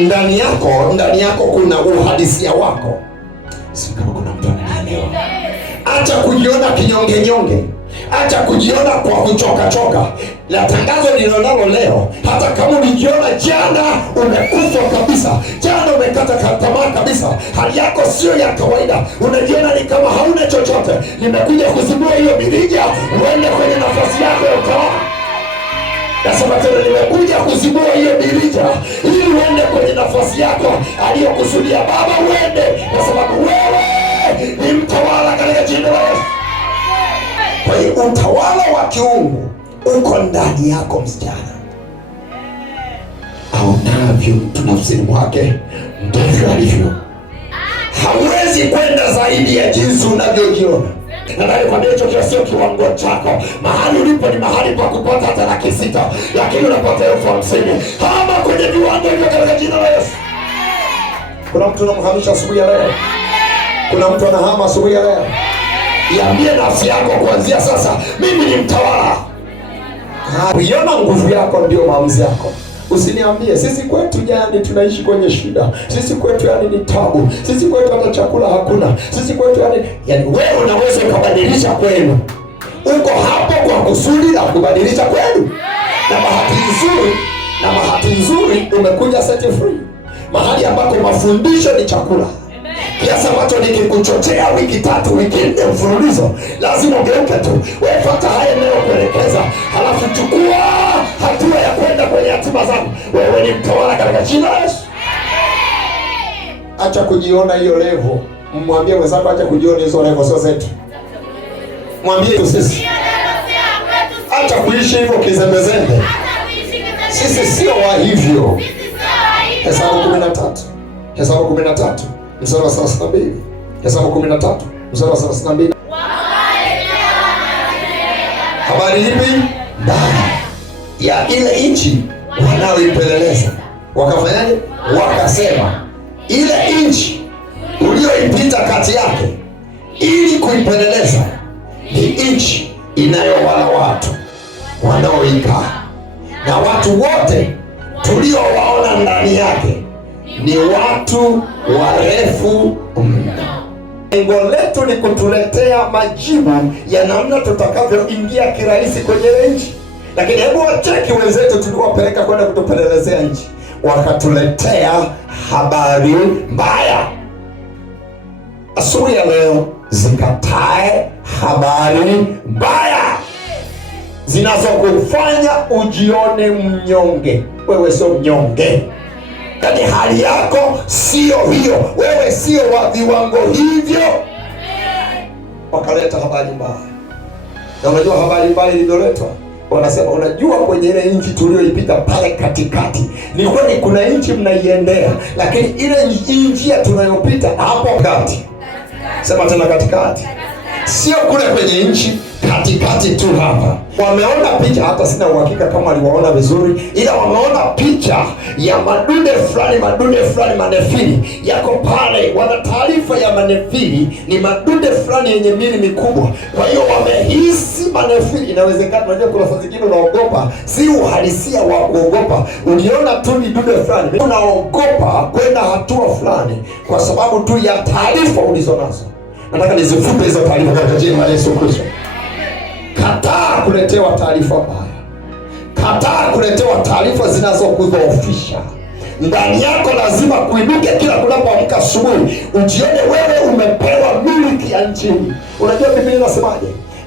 ndani yako kuna uhalisia wako. Si kama kuna mtu ananielewa? Acha kujiona kinyonge nyonge. Acha kujiona kwa kuchoka. La tangazo nililonalo leo, hata kama ulijiona jana umekufa kabisa, jana umekata tamaa kabisa, hali yako sio ya kawaida, unajiona ni kama hauna chochote, nimekuja kuzibua hiyo mirija uende kwenye nafasi yako ya utawala. Nasema tena, nimekuja kuzibua hiyo mirija ili uende kwenye nafasi yako aliyokusudia Baba uende, kwa sababu wewe ni mtawala katika jina la Yesu. Kwa hiyo utawala wa kiungu uko ndani yako msichana. Aonavyo mtu nafsini mwake ndivyo alivyo. Hawezi kwenda zaidi ya jinsi unavyojiona. Nadhani kwa hicho sio kiwango chako. Mahali ulipo ni mahali pa kupata hata 600,000, lakini unapata 50,000. Hama kwenye viwango hivyo katika jina la Yesu. Kuna mtu anamhamisha asubuhi ya leo? Kuna mtu anahama asubuhi ya leo? Iambie nafsi yako kuanzia sasa, mimi ni mtawala. Uiona nguvu yako ndio maamuzi yako. Usiniambie sisi kwetu yani tunaishi kwenye shida, sisi kwetu yani ni tabu, sisi kwetu hata chakula hakuna, sisi kwetu yani wewe unaweza kubadilisha kwenu. Uko hapo kwa kusudi la kubadilisha kwenu. Na bahati nzuri umekuja set free. Mahali ambako mafundisho ni chakula. Kiasi ambacho nikikuchochea wiki 3, wiki 4 mfululizo, lazima ugeuke tu. Wewe fuata haya ninayokuelekeza, halafu chukua hatua ya kwenda kwenye hatima zako. Wewe ni mtawala katika jina la Yesu. Acha kujiona hiyo level. Mwambie mwenzako acha kujiona hizo level sio zetu. Mwambie tu sisi. Acha kuishi hivyo kizembezembe. Sisi sio wa hivyo. Hesabu 13. Hesabu 13. Mstari wa 32. Hesabu 13. Mstari wa 32. Habari ipi? Mbaya ya ile nchi wanaoipeleleza. Wakafanyaje? Wakasema ile nchi ulioipita kati yake ili kuipeleleza ni nchi inayowala watu wanaoikaa, na watu wote tuliowaona ndani yake ni watu warefu mno. Lengo letu ni kutuletea majibu ya namna tutakavyoingia kirahisi kwenye nchi. Lakini hebu wacheki wenzetu tuliwapeleka kwenda kutupelelezea nchi, wakatuletea habari mbaya. Asubuhi ya leo zikatae habari mbaya zinazokufanya ujione mnyonge. Wewe sio mnyonge. Yaani hali yako sio hiyo. Wewe sio wa viwango hivyo. Wakaleta habari mbaya. Na unajua habari mbaya iliyoletwa? Wanasema unajua kwenye ile nchi tulioipita pale katikati, ni kweli kuna nchi mnaiendea, lakini ile njia tunayopita hapo kati. Sema tena katikati. Sio kule kwenye nchi, katikati tu hapa. Wameona picha, hata sina uhakika kama waliwaona vizuri, ila wameona picha ya madude fulani manefili yako pale. Wana taarifa ya manefili ni madude fulani yenye miili mikubwa. Kwa hiyo wamehisi manefili. Inawezekana unajua kuna saa zingine unaogopa, si uhalisia wa kuogopa. Uliona tu ni dude fulani, unaogopa kwenda hatua fulani kwa sababu tu ya taarifa ulizonazo. Nataka nizifute hizo taarifa katika jina la Yesu Kristo. Kataa kuletewa taarifa mbaya. Kataa kuletewa taarifa zinazokudhoofisha. Ndani yako lazima kuinuke kila kunapoamka asubuhi, ujione wewe umepewa miliki ya nchi. Unajua Biblia inasemaje?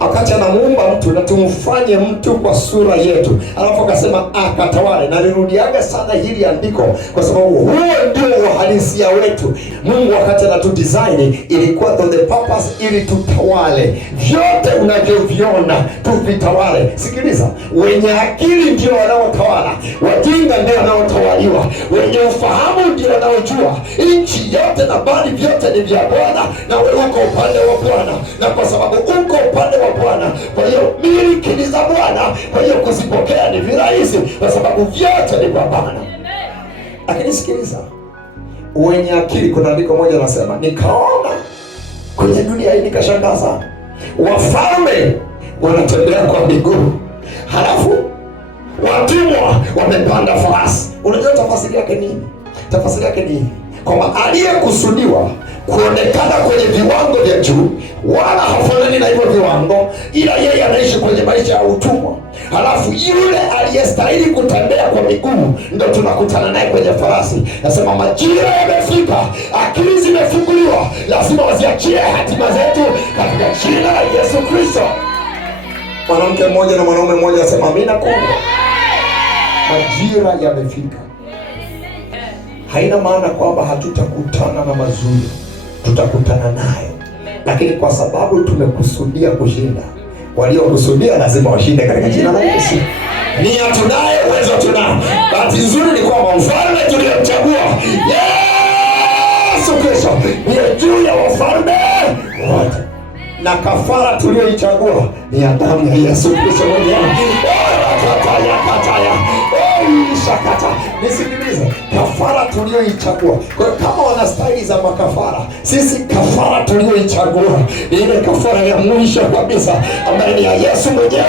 Wakati anamuumba mtu na tumfanye mtu kwa sura yetu, alafu akasema akatawale. Na nirudiaga sana hili andiko kwa sababu huo ndio uhalisia wetu. Mungu wakati anatudesign ilikuwa for the purpose ili tutawale. Vyote unavyoviona tuvitawale. Sikiliza, wenye akili ndio wanaotawala, wajinga ndio wanaotawaliwa, wenye ufahamu ndio wanaojua. Nchi yote na mali vyote ni vya Bwana, na wewe uko upande wa Bwana. Na kwa sababu uko upande wa Bwana, kwa hiyo miliki ni za Bwana. Kwa hiyo kuzipokea ni virahisi kwa sababu vyote ni kwa Bwana. Lakini sikiliza, wenye akili, kuna andiko moja nasema, nikaona kwenye dunia hii nikashangaza, wafalme wanatembea kwa miguu, halafu watumwa wamepanda farasi. Unajua tafasiri yake nini? Tafsiri yake ni kwamba aliyekusudiwa kuonekana kwenye viwango vya juu wala hafanani na hivyo viwango, ila yeye anaishi kwenye maisha ya utumwa. Halafu yule aliyestahili kutembea kwa miguu ndo tunakutana naye kwenye farasi. Nasema majira yamefika, akili zimefunguliwa, lazima waziachie hatima zetu katika jina la Yesu Kristo. Mwanamke mmoja na mwanaume mmoja asema amina kubwa. Majira yamefika. Haina maana kwamba hatutakutana na mazuri, tutakutana nayo, lakini kwa sababu tumekusudia kushinda, waliokusudia lazima washinde katika jina la Yesu. Nia tunayo, uwezo tunao. Bahati nzuri ni kwamba mfalme tuliyemchagua Yesu Kristo ni juu ya wafalme wote, na kafara tuliyoichagua ni ya damu ya Yesu Kristo mwenyewe. Shakata, nisikilize, kafara tuliyoichagua. Kwa hiyo kama wana staili za makafara, sisi kafara tuliyoichagua ni ile kafara ya mwisho kabisa ambayo ni ya Yesu mwenyewe,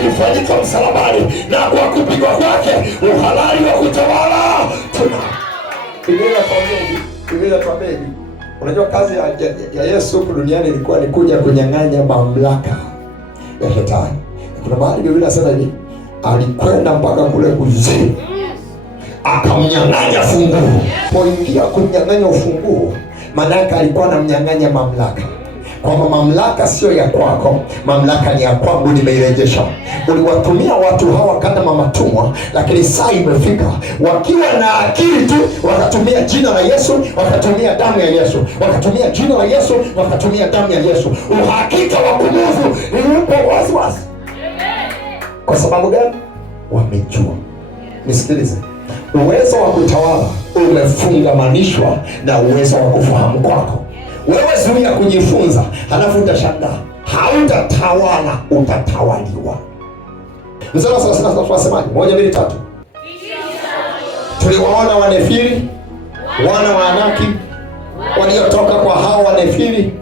ilifanyika msalabani, na kwa kupigwa kwake uhalali wa kutawala tuna. Biblia tuambie, unajua kazi ya Yesu huku duniani ilikuwa ni kuja kunyang'anya mamlaka ya Shetani. Kuna mahali Biblia inasema hivi, alikwenda mpaka kule kuzimu akamnyang'anya funguo. Poingia kumnyang'anya ufunguo, maana yake alikuwa anamnyang'anya mamlaka, kwamba mamlaka sio ya kwako, mamlaka ni ya kwangu, nimeirejesha. Uliwatumia watu hawa kama matumwa, lakini saa imefika wakiwa na akili tu, wakatumia jina la Yesu, wakatumia damu ya Yesu, wakatumia jina la Yesu, wakatumia damu ya Yesu. Uhakika wa kumuvu ulipo waziwazi. Kwa sababu gani? Wamejua. Nisikilize, uwezo wa kutawala umefungamanishwa na uwezo wa kufahamu kwako. Wewe zuia kujifunza, halafu utashangaa hautatawala, utatawaliwa. Mstari wa 33 wasemaje? 1, 2, 3. Tuliwaona Wanefili, wana wa Anaki waliotoka kwa hao Wanefili,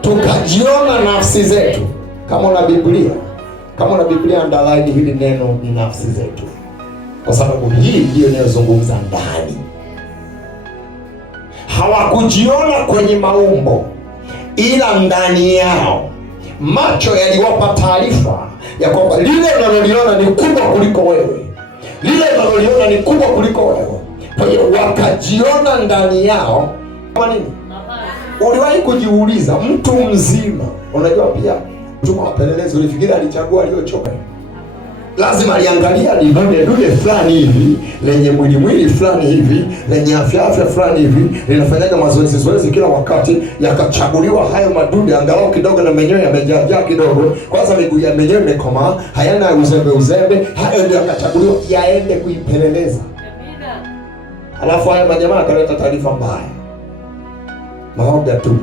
tukajiona nafsi zetu. Kama una Biblia underline hili neno, ni nafsi zetu, kwa sababu hii ndiyo inayozungumza ndani. Hawakujiona kwenye maumbo, ila ndani yao macho yaliwapa taarifa ya kwamba lile unaloliona ni kubwa kuliko wewe, lile unaloliona ni kubwa kuliko wewe. Kwa hiyo wakajiona ndani yao kama nini? Uliwahi kujiuliza, mtu mzima, unajua pia mtu wapelelezi ulifikiri alichagua aliyochoka? Lazima aliangalia dude fulani hivi, lenye mwili fulani hivi, lenye afya fulani hivi, linafanyaga mazoezi kila wakati, yakachaguliwa hayo madude angalau kidogo na menyewe yamejaa kidogo. Kwanza miguu ya menyewe imekomaa, hayana uzembe, hayo ndio yakachaguliwa yaende kuipeleleza. Alafu haya majamaa akaleta taarifa mbaya, maoga tu.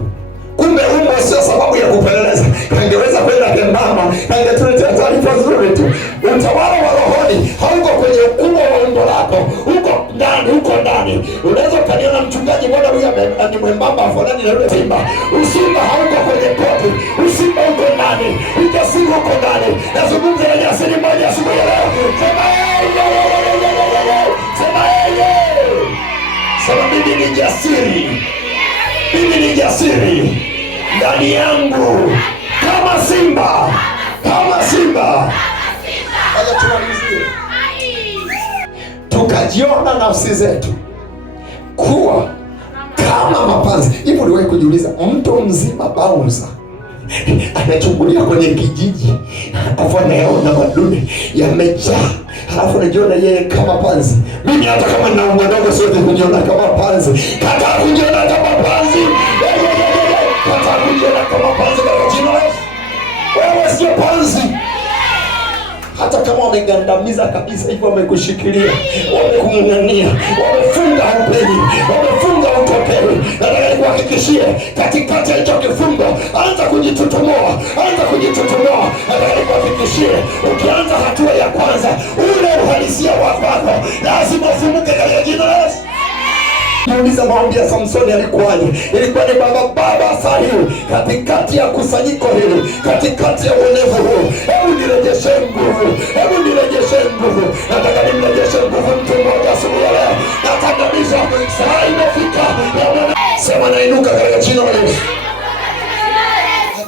Kumbe humo sio sababu ya kupeleleza. Kangeweza kwenda kembamba, kangetuletea taarifa nzuri tu. Utawala wa rohoni hauko kwenye ukubwa wa umbo lako, huko ndani. Unaweza kaniona mchungaji, mbona huyu ni mwembamba afanani na yule simba? Usimba hauko kwenye koti, usimba uko ndani, ujasiri uko ndani. Nazungumza na jasiri moja asubuhi ya leo. Sema sema mimi ni jasiri. Mimi ni jasiri ndani yangu, kama simba. Acha tumalizie. Tukajiona nafsi zetu kuwa kama mapanzi. Hivi uliwahi kujiuliza, mtu mzima Bauza anachungulia kwenye kijiji, alafu anaona madude yamejaa, alafu anajiona yeye kama panzi. Mimi hata kama nina umbo dogo siwezi kujiona kama panzi. Kataa kujiona kama panzi. Kataa kujiona kama panzi katika jina la Yesu. Wewe sio panzi. Hata kama wamegandamiza kabisa hivi, wamekushikilia, wamekung'ang'ania, wamefunga upeni, wamefunga utopeli, nataka nikuhakikishie katikati ya hicho kifungo, anza kujitutumua. Nataka nikuhakikishie, ukianza hatua ya kwanza, ule uhalisia wako lazima ufumuke katika jina la Yesu. Niuliza, maombi ya Samsoni alikuwaje? Ilikuwa ni baba sahihi katikati ya kusanyiko hili, katikati ya uonevu huu. Hebu nirejeshe nguvu. Nataka nimrejeshe nguvu mtu mmoja asubuhi ya leo. Natangaza nainuka katika jina la Yesu.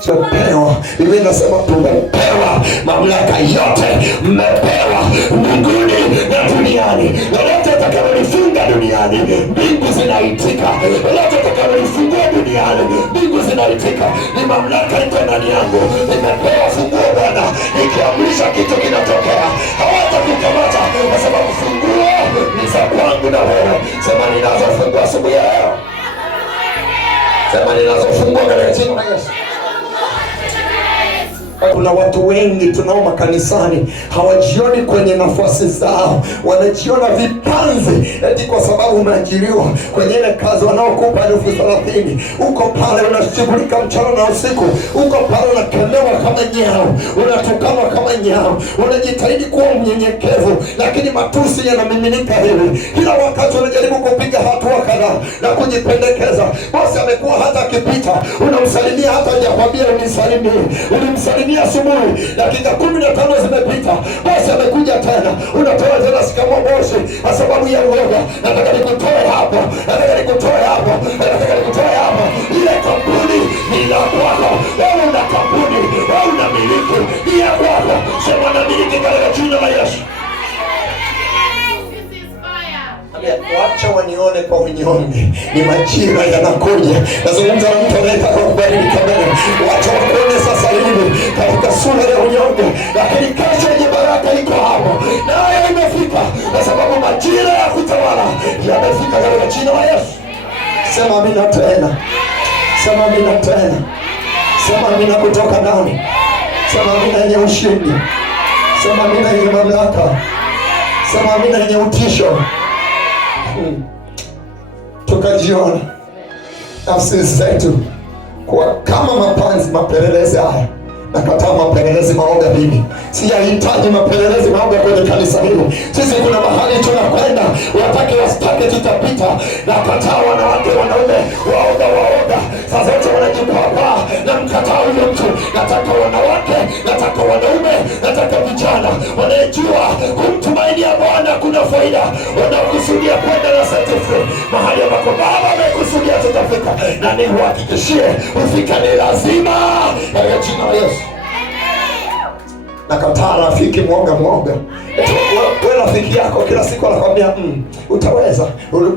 Tumepewa, Biblia inasema tumepewa mamlaka yote, mmepewa mbinguni na duniani. Lolote utakalolifunga duniani, mbingu zinaitika. Lolote utakalolifungua duniani, mbingu zinaitika. Ni mamlaka iko ndani yangu, nimepewa funguo Bwana. Nikiamrisha kitu kinatokea, hawatakukamata kwa sababu funguo ni za kwangu na wewe. Sema ninazo funguo asubuhi ya leo. Sema ninazo funguo katika jina la Yesu. Kuna watu wengi tunao makanisani hawajioni kwenye nafasi zao, wanajiona vipanzi eti kwa sababu umeajiriwa kwenye ile kazi wanaokupa 30,000. Uko pale unashughulika mchana na usiku, uko pale unakemewa kama nyao, unatukanwa kama nyao, unajitahidi kuwa mnyenyekevu, lakini matusi yanamiminika hivi. Kila wakati unajaribu kupiga hatua kadhaa na kujipendekeza. Bosi amekuwa hata akipita unamsalimia, hata hajakwambia unisalimie, ulimsalimia asubuhi, dakika 15 zimepita, bosi amekuja tena, unatoa tena shikamoo bosi, kwa sababu ya uoga. Nataka nikutoe hapa, nataka nikutoe hapa, nataka nikutoe hapa. Ile kampuni ni la kwako, wewe una kampuni, wewe unamiliki, ni ya kwako. Sema namiliki katika jina la Yesu. Wacha wanione kwa unyonge, ni majira yanakuja. Nazungumza na mtu anayetaka kubadilika mbele. Wacha wakuone sasa hivi katika sura ya unyonge, lakini kesho yenye baraka iko hapo, nayo imefika, kwa sababu majira ya kutawala yamefika katika jina la Yesu. Sema amina tena, sema amina tena, sema amina kutoka ndani, sema amina yenye ushindi, sema amina yenye mamlaka, sema amina yenye utisho. Tukajiona nafsi zetu kwa kama mapanzi mapelelezi haya. Nakataa mapelelezi maoga mimi. Siyahitaji mapelelezi maoga kwenye kanisa hili. Sisi kuna mahali tunakwenda, watake wasitake tutapita. Nakataa wanawake wanaume waoga. Sasa wote wanajipapa na mkataa huyo mtu. Nataka wanawake, nataka wanaume, nataka vijana wanayejua kumtumainia Bwana kuna faida, wanakusudia kwenda na certificate mahali ambako Baba amekusudia tutafika. Na niwahakikishie ufika ni lazima katika jina la Yesu. Nakataa rafiki mwoga. Wewe rafiki yako kila siku anakuambia utaweza.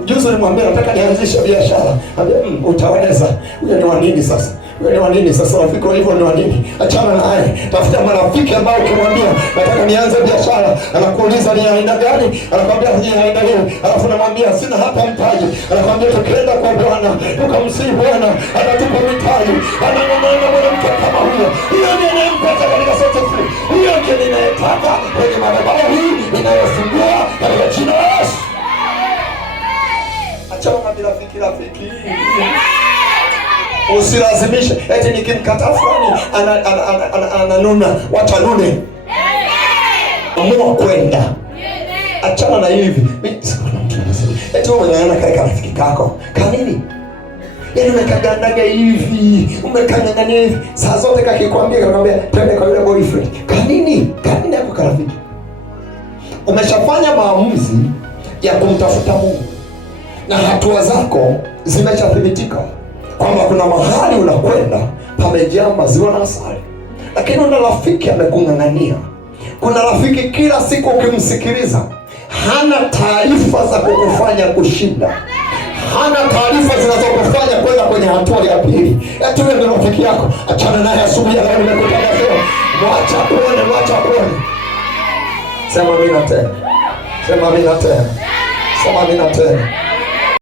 Juzi ulimwambia nataka nianzishe biashara, anambia utaweza. Huyo ni wa nini sasa? Wewe ni wa nini sasa? Rafiki hivyo ni wa nini? Achana naye. Tafuta marafiki ambao ukimwambia nataka nianze biashara, anakuuliza ni aina gani? Anakuambia ni aina gani? Alafu namwambia sina hata mtaji. Anakuambia tukienda kwa Bwana, tukamsihi Bwana, atatupa mtaji. Anang'ang'ana mwanamke kama huyo. Hiyo ndiye anayempata katika sote free. Hiyo ndiye ninayetaka kwenye madhabahu hii inayofungua katika jina la Yesu. Achana na rafiki. Usilazimishe eti nikimkataa fulani ananuna, wacha nune. Amua kwenda. Achana na hivi. Eti wewe unaona kaka rafiki kako. Kanini? Yaani umekagandaga hivi, umekanyang'anya hivi. Saa zote kakikwambia twende kwa yule boyfriend. Kanini? Kanini hapo rafiki? Umeshafanya maamuzi ya kumtafuta Mungu. Na hatua zako zimeshathibitika kwamba kuna mahali unakwenda pamejaa maziwa na asali, lakini una rafiki amekung'ang'ania. Kuna rafiki kila siku ukimsikiliza hana taarifa za kukufanya kushinda, hana taarifa zinazokufanya kwenda kwenye hatua ya pili. Eti wewe ndio rafiki yako, achana naye asubuhi ya leo. Nimekutangazia, mwacha kuone. Sema amina tena, sema amina tena, sema amina tena.